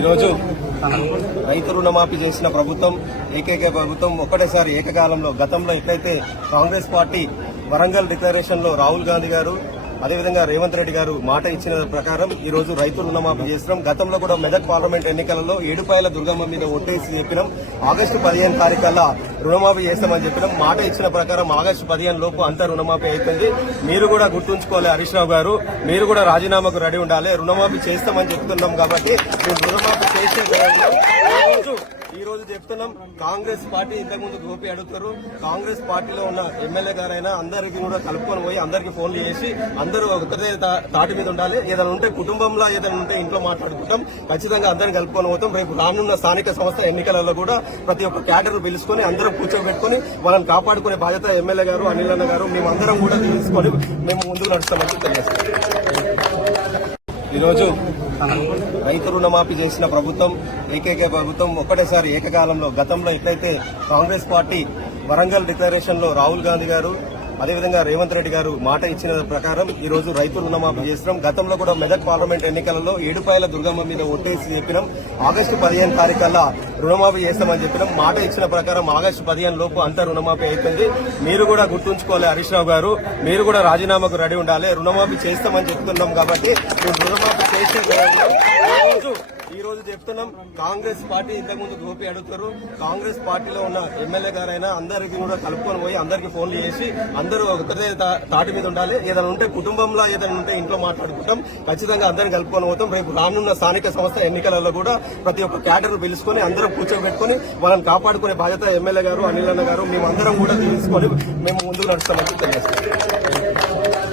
ఈరోజు రైతు రుణమాఫీ చేసిన ప్రభుత్వం ఏకైక ప్రభుత్వం ఒకటేసారి ఏకకాలంలో గతంలో ఎట్లయితే కాంగ్రెస్ పార్టీ వరంగల్ డిక్లరేషన్ లో రాహుల్ గాంధీ గారు అదేవిధంగా రేవంత్ రెడ్డి గారు మాట ఇచ్చిన ప్రకారం ఈ రోజు రైతు రుణమాఫీ చేస్తున్నాం. గతంలో కూడా మెదక్ పార్లమెంట్ ఎన్నికలలో ఏడుపాయల దుర్గమ్మ మీద ఓటేసి చెప్పినాం. ఆగస్టు 15 తారీఖుల్లా రుణమాఫీ చేస్తామని చెప్పినాం. మాట ఇచ్చిన ప్రకారం ఆగస్టు 15 లోపు అంతా రుణమాఫీ అయిపోయింది. మీరు కూడా గుర్తుంచుకోవాలి హరీష్ రావు గారు, మీరు కూడా రాజీనామాకు రెడీ ఉండాలి. రుణమాఫీ చేస్తామని చెప్తున్నాం కాబట్టి మీరు రుణమాఫీ చేసే ఈ రోజు చెప్తున్నాం. కాంగ్రెస్ పార్టీ ఇంతకుముందు గోపి అడుగుతారు. కాంగ్రెస్ పార్టీలో ఉన్న ఎమ్మెల్యే గారైనా అందరికీ కూడా కలుపుకొని పోయి అందరికీ ఫోన్లు చేసి అందరూ ఒకటే తాటి మీద ఉండాలి. ఏదైనా ఉంటే కుటుంబంలో ఏదైనా ఉంటే ఇంట్లో మాట్లాడుకుంటాం. ఖచ్చితంగా అందరిని కలుపుకొని పోతాం. రేపు రానున్న స్థానిక సంస్థ ఎన్నికలలో కూడా ప్రతి ఒక్క క్యాడర్ పిలుచుకొని అందరం కూర్చోబెట్టుకుని వాళ్ళని కాపాడుకునే బాధ్యత ఎమ్మెల్యే గారు, అనిల్ అన్న గారు, మేమందరం కూడా తీసుకొని మేము ముందుకు నడుస్తామని తెలియజేస్తాం. ఈరోజు రైతు రుణమాఫీ చేసిన ప్రభుత్వం ఏకైక ప్రభుత్వం ఒకటేసారి ఏకకాలంలో గతంలో ఎట్లయితే కాంగ్రెస్ పార్టీ వరంగల్ డిక్లరేషన్ లో రాహుల్ గాంధీ గారు అదేవిధంగా రేవంత్ రెడ్డి గారు మాట ఇచ్చిన ప్రకారం ఈ రోజు రైతు రుణమాఫీ చేస్తున్నాం. గతంలో కూడా మెదక్ పార్లమెంట్ ఎన్నికలలో ఏడుపాయల దుర్గమ్మ మీద ఓటేసి చెప్పినాం. ఆగస్టు 15 తారీఖుల్లా రుణమాఫీ చేస్తామని చెప్పినాం. మాట ఇచ్చిన ప్రకారం ఆగస్టు 15 లోపు అంతా రుణమాఫీ అయిపోయింది. మీరు కూడా గుర్తుంచుకోవాలి హరీష్ రావు గారు, మీరు కూడా రాజీనామాకు రెడీ ఉండాలి. రుణమాఫీ చేస్తామని చెప్తున్నాం కాబట్టి మీరు రుణమాఫీ చేసే ఈ రోజు చెప్తున్నాం. కాంగ్రెస్ పార్టీ ఇంతకుముందు గోపి అడుగుతారు. కాంగ్రెస్ పార్టీలో ఉన్న ఎమ్మెల్యే గారైనా అందరికీ కూడా కలుపుకొని పోయి అందరికీ ఫోన్లు చేసి అందరూ ఒకటే తాటి మీద ఉండాలి. ఏదైనా ఉంటే కుటుంబంలో ఏదైనా ఉంటే ఇంట్లో మాట్లాడుకుంటాం. ఖచ్చితంగా అందరిని కలుపుకొని పోతాం. రేపు రానున్న స్థానిక సంస్థ ఎన్నికలలో కూడా ప్రతి ఒక్క క్యాడర్ పిలుచుకొని అందరం కూర్చోబెట్టుకుని వాళ్ళని కాపాడుకునే బాధ్యత ఎమ్మెల్యే గారు, అనిల్ అన్న గారు, మేమందరం కూడా తీసుకొని మేము ముందుకు నడుస్తామని తెలియజేస్తాం.